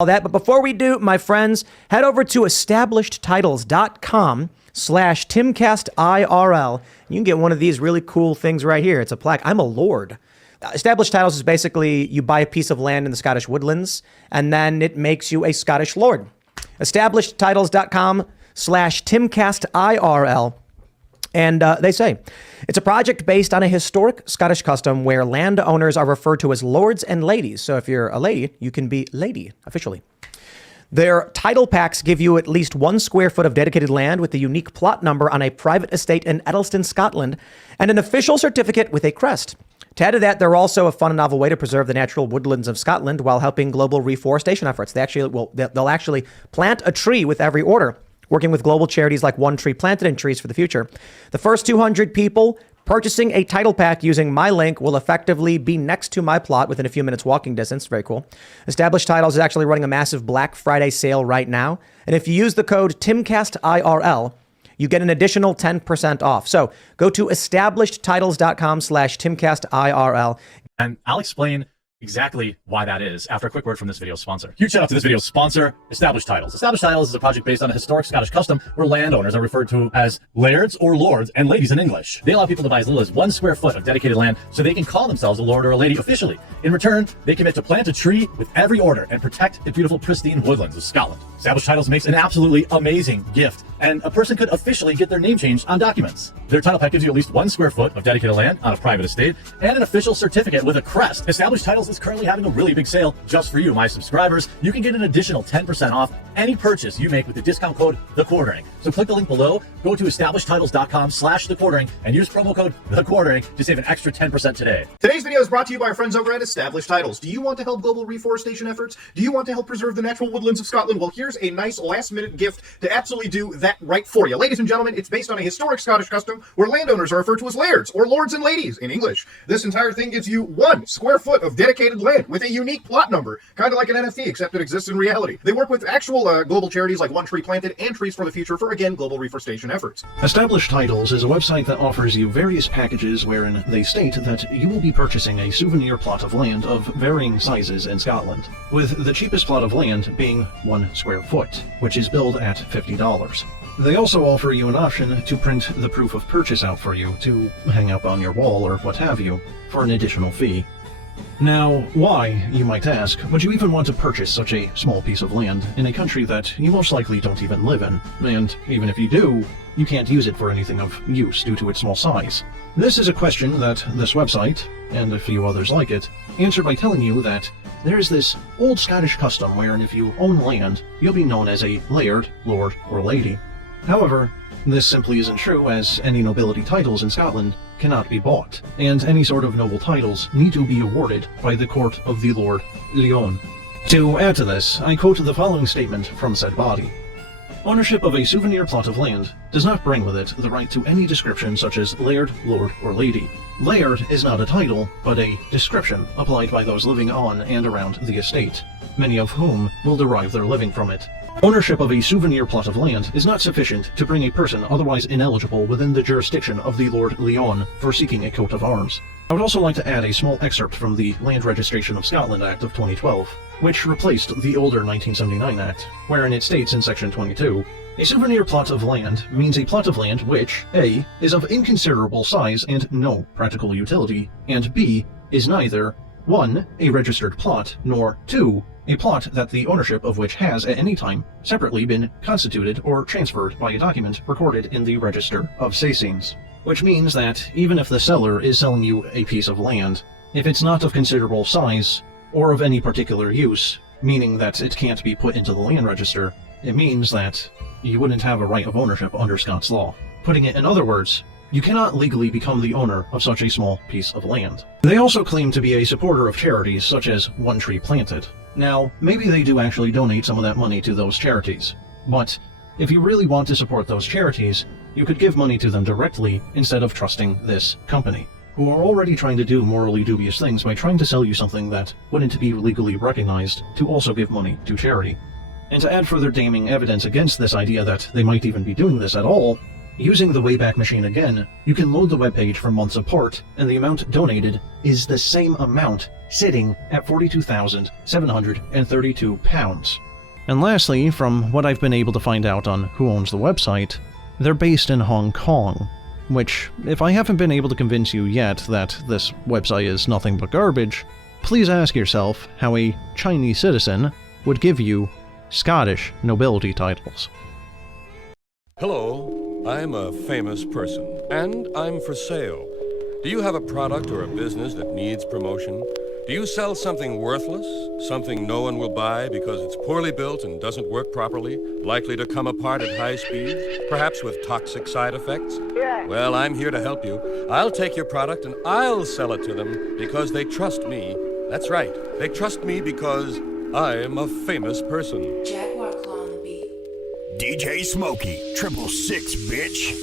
all that. But before we do, my friends, head over to establishedtitles.com/TimcastIRL. You can get one of these really cool things right here. It's a plaque. I'm a lord. Established titles is basically you buy a piece of land in the Scottish woodlands, and then it makes you a Scottish lord. Establishedtitles.com/TimcastIRL. And they say, it's a project based on a historic Scottish custom where landowners are referred to as lords and ladies. So if you're a lady, you can be lady officially. Their title packs give you at least 1 square foot of dedicated land with a unique plot number on a private estate in Edelston, Scotland, and an official certificate with a crest. To add to that, they're also a fun and novel way to preserve the natural woodlands of Scotland while helping global reforestation efforts. They'll actually plant a tree with every order, working with global charities like One Tree Planted and Trees for the Future. The first 200 people purchasing a title pack using my link will effectively be next to my plot within a few minutes walking distance. Very cool. Established Titles is actually running a massive Black Friday sale right now. And if you use the code TimcastIRL, you get an additional 10% off. So go to establishedtitles.com/TimcastIRL. And I'll explain exactly why that is after a quick word from this video's sponsor. Huge shout out to this video's sponsor, Established Titles. Established Titles is a project based on a historic Scottish custom where landowners are referred to as lairds or lords and ladies in English. They allow people to buy as little as 1 square foot of dedicated land so they can call themselves a lord or a lady officially. In return, they commit to plant a tree with every order and protect the beautiful pristine woodlands of Scotland. Established Titles makes an absolutely amazing gift, and a person could officially get their name changed on documents. Their title pack gives you at least 1 square foot of dedicated land on a private estate and an official certificate with a crest. Established Titles is currently having a really big sale just for you, my subscribers. You can get an additional 10% off any purchase you make with the discount code TheQuartering. So click the link below, go to establishedtitles.com/TheQuartering and use promo code TheQuartering to save an extra 10% today. Today's video is brought to you by our friends over at Established Titles. Do you want to help global reforestation efforts? Do you want to help preserve the natural woodlands of Scotland? Well, here's a nice last-minute gift to absolutely do that right for you. Ladies and gentlemen, it's based on a historic Scottish custom where landowners are referred to as lairds or lords and ladies in English. This entire thing gives you 1 square foot of dedicated land with a unique plot number, kind of like an NFT, except it exists in reality. They work with actual global charities like One Tree Planted and Trees for the Future for, again, global reforestation efforts. Established Titles is a website that offers you various packages wherein they state that you will be purchasing a souvenir plot of land of varying sizes in Scotland, with the cheapest plot of land being 1 square foot, which is billed at $50. They also offer you an option to print the proof of purchase out for you to hang up on your wall or what have you for an additional fee. Now, why, you might ask, would you even want to purchase such a small piece of land in a country that you most likely don't even live in, and even if you do, you can't use it for anything of use due to its small size? This is a question that this website, and a few others like it, answer by telling you that there's this old Scottish custom wherein if you own land, you'll be known as a laird, lord, or lady. However, this simply isn't true, as any nobility titles in Scotland cannot be bought, and any sort of noble titles need to be awarded by the court of the Lord Lyon. To add to this, I quote the following statement from said body. Ownership of a souvenir plot of land does not bring with it the right to any description such as laird, lord, or lady. Laird is not a title, but a description applied by those living on and around the estate, many of whom will derive their living from it. Ownership of a souvenir plot of land is not sufficient to bring a person otherwise ineligible within the jurisdiction of the Lord Lyon for seeking a coat of arms. I would also like to add a small excerpt from the Land Registration of Scotland Act of 2012, which replaced the older 1979 Act, wherein it states in Section 22, a souvenir plot of land means a plot of land which, A, is of inconsiderable size and no practical utility, and B, is neither 1. A registered plot, nor 2. A plot that the ownership of which has at any time separately been constituted or transferred by a document recorded in the Register of Saisons. Which means that even if the seller is selling you a piece of land, if it's not of considerable size or of any particular use, meaning that it can't be put into the land register, it means that you wouldn't have a right of ownership under Scots law. Putting it in other words, you cannot legally become the owner of such a small piece of land. They also claim to be a supporter of charities such as One Tree Planted. Now, maybe they do actually donate some of that money to those charities, but if you really want to support those charities, you could give money to them directly instead of trusting this company, who are already trying to do morally dubious things by trying to sell you something that wouldn't be legally recognized to also give money to charity. And to add further damning evidence against this idea that they might even be doing this at all, Using the Wayback Machine again, you can load the webpage for months apart, and the amount donated is the same amount, sitting at £42,732. And lastly, from what I've been able to find out on who owns the website, they're based in Hong Kong, which, if I haven't been able to convince you yet that this website is nothing but garbage, please ask yourself how a Chinese citizen would give you Scottish nobility titles. Hello, I'm a famous person, and I'm for sale. Do you have a product or a business that needs promotion? Do you sell something worthless, something no one will buy because it's poorly built and doesn't work properly, likely to come apart at high speeds, perhaps with toxic side effects? Well, I'm here to help you. I'll take your product and I'll sell it to them because they trust me. That's right, they trust me because I am a famous person. Jaguar Claw on the beat. DJ Smokey, 666, bitch.